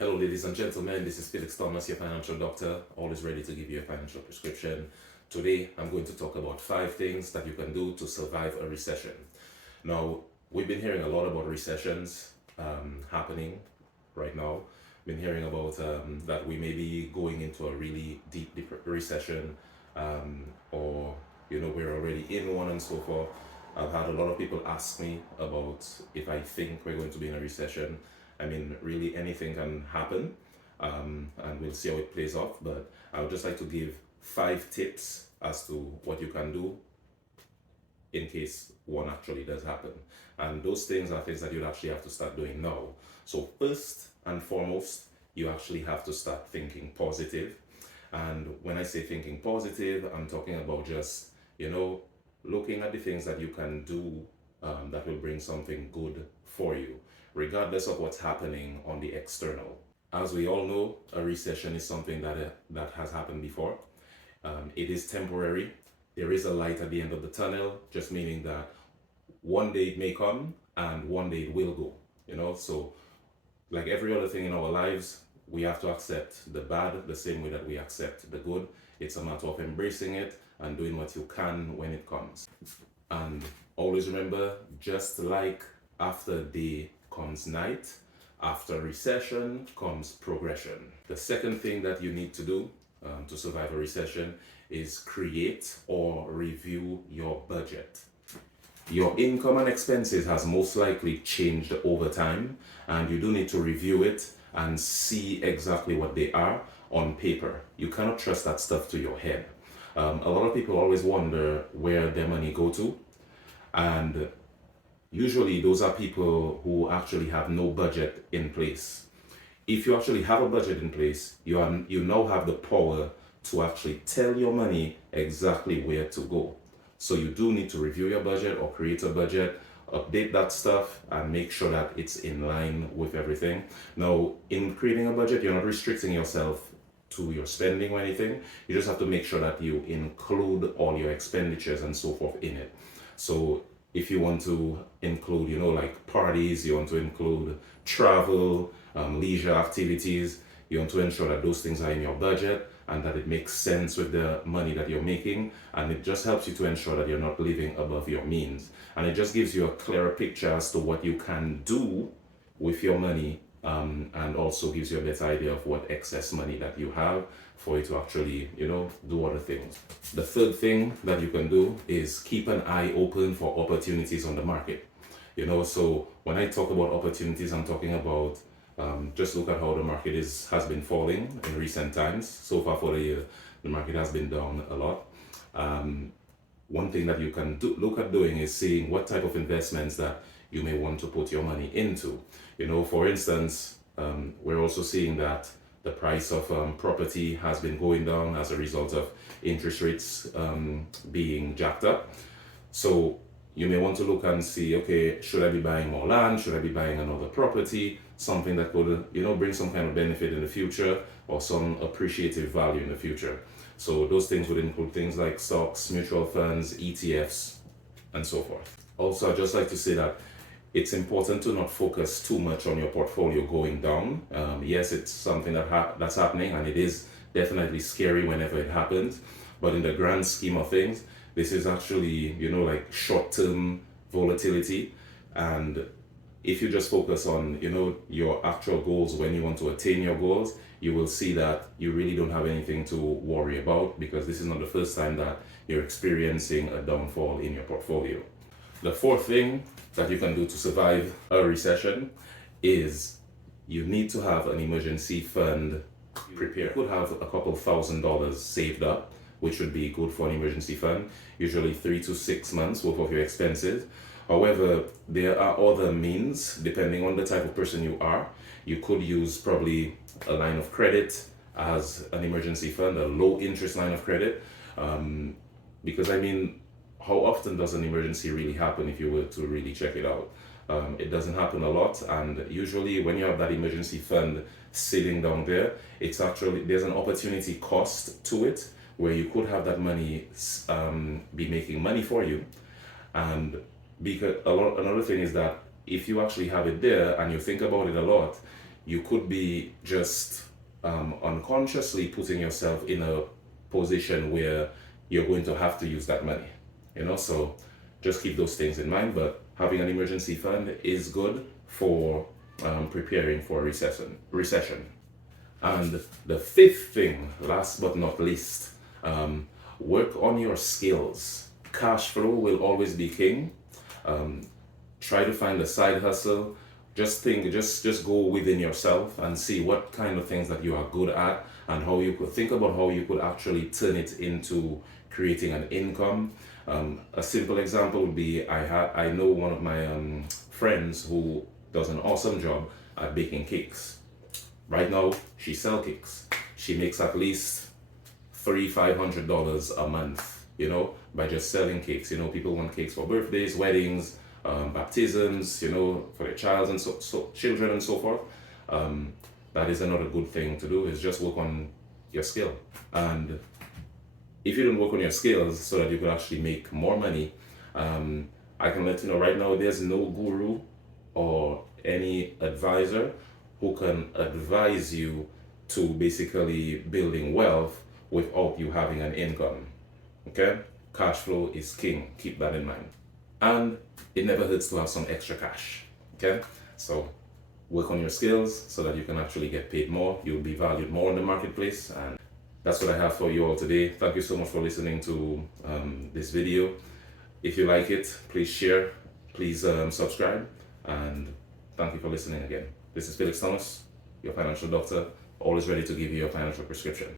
Hello, ladies and gentlemen. This is Felix Thomas, your financial doctor, always ready to give you a financial prescription. Today, I'm going to talk about 5 things that you can do to survive a recession. Now, we've been hearing a lot about recessions happening right now. Been hearing about that we may be going into a really deep recession, or we're already in one and so forth. I've had a lot of people ask me about if I think we're going to be in a recession. I mean, really anything can happen, and we'll see how it plays off. But I would just like to give 5 tips as to what you can do in case one actually does happen. And those things are things that you'd actually have to start doing now. So first and foremost, you actually have to start thinking positive. And when I say thinking positive, I'm talking about just, looking at the things that you can do that will bring something good for you, regardless of what's happening on the external. As we all know, a recession is something that has happened before. It is temporary. There is a light at the end of the tunnel, just meaning that one day it may come and one day it will go. So like every other thing in our lives, we have to accept the bad the same way that we accept the good. It's a matter of embracing it and doing what you can when it comes. And always remember, just like after day comes night, after recession comes progression. The second thing that you need to do to survive a recession is create or review your budget. Your income and expenses has most likely changed over time, and you do need to review it and see exactly what they are on paper. You cannot trust that stuff to your head. A lot of people always wonder where their money go to, and usually those are people who actually have no budget in place. If you actually have a budget in place, you now have the power to actually tell your money exactly where to go. So you do need to review your budget or create a budget, update that stuff, and make sure that it's in line with everything. Now, in creating a budget, you're not restricting yourself to your spending or anything. You just have to make sure that you include all your expenditures and so forth in it. So if you want to include, like parties, you want to include travel, leisure activities, you want to ensure that those things are in your budget and that it makes sense with the money that you're making. And it just helps you to ensure that you're not living above your means. And it just gives you a clearer picture as to what you can do with your money, and also gives you a better idea of what excess money that you have for you to actually, do other things. The third thing that you can do is keep an eye open for opportunities on the market. So when I talk about opportunities, I'm talking about just look at how the market has been falling in recent times. So far for the year, the market has been down a lot. One thing that you can look at doing is seeing what type of investments that you may want to put your money into. For instance, we're also seeing that the price of property has been going down as a result of interest rates being jacked up. So you may want to look and see, okay, should I be buying more land? Should I be buying another property? Something that could, bring some kind of benefit in the future or some appreciative value in the future. So those things would include things like stocks, mutual funds, ETFs, and so forth. Also, I'd just like to say that it's important to not focus too much on your portfolio going down. Yes, it's something that's happening, and it is definitely scary whenever it happens. But in the grand scheme of things, this is actually, like short-term volatility. And if you just focus on, your actual goals, when you want to attain your goals, you will see that you really don't have anything to worry about, because this is not the first time that you're experiencing a downfall in your portfolio. The fourth thing that you can do to survive a recession is you need to have an emergency fund prepared. You could have a couple $1,000s saved up, which would be good for an emergency fund, usually 3 to 6 months worth of your expenses. However, there are other means, depending on the type of person you are. You could use probably a line of credit as an emergency fund, a low interest line of credit, because how often does an emergency really happen if you were to really check it out? It doesn't happen a lot, and usually when you have that emergency fund sitting down there, there's an opportunity cost to it, where you could have that money be making money for you. And because another thing is that if you actually have it there and you think about it a lot, you could be just unconsciously putting yourself in a position where you're going to have to use that money. So just keep those things in mind. But having an emergency fund is good for preparing for a recession. And the fifth thing, last but not least, work on your skills. Cash flow will always be king. Try to find a side hustle. Just go within yourself and see what kind of things that you are good at, and how you could think about how you could actually turn it into creating an income. A simple example would be, I know one of my friends who does an awesome job at baking cakes. Right now, she sells cakes. She makes at least $500 a month, by just selling cakes. People want cakes for birthdays, weddings, baptisms, for their children and children and so forth. That is another good thing to do, is just work on your skill. And if you don't work on your skills so that you could actually make more money, I can let you know right now, there's no guru or any advisor who can advise you to basically building wealth without you having an income. Okay? Cash flow is king. Keep that in mind. And it never hurts to have some extra cash. Okay? So work on your skills so that you can actually get paid more. You'll be valued more in the marketplace. And that's what I have for you all today. Thank you so much for listening to this video. If you like it, please share, please subscribe, and thank you for listening again. This is Felix Thomas, your financial doctor, always ready to give you your financial prescription.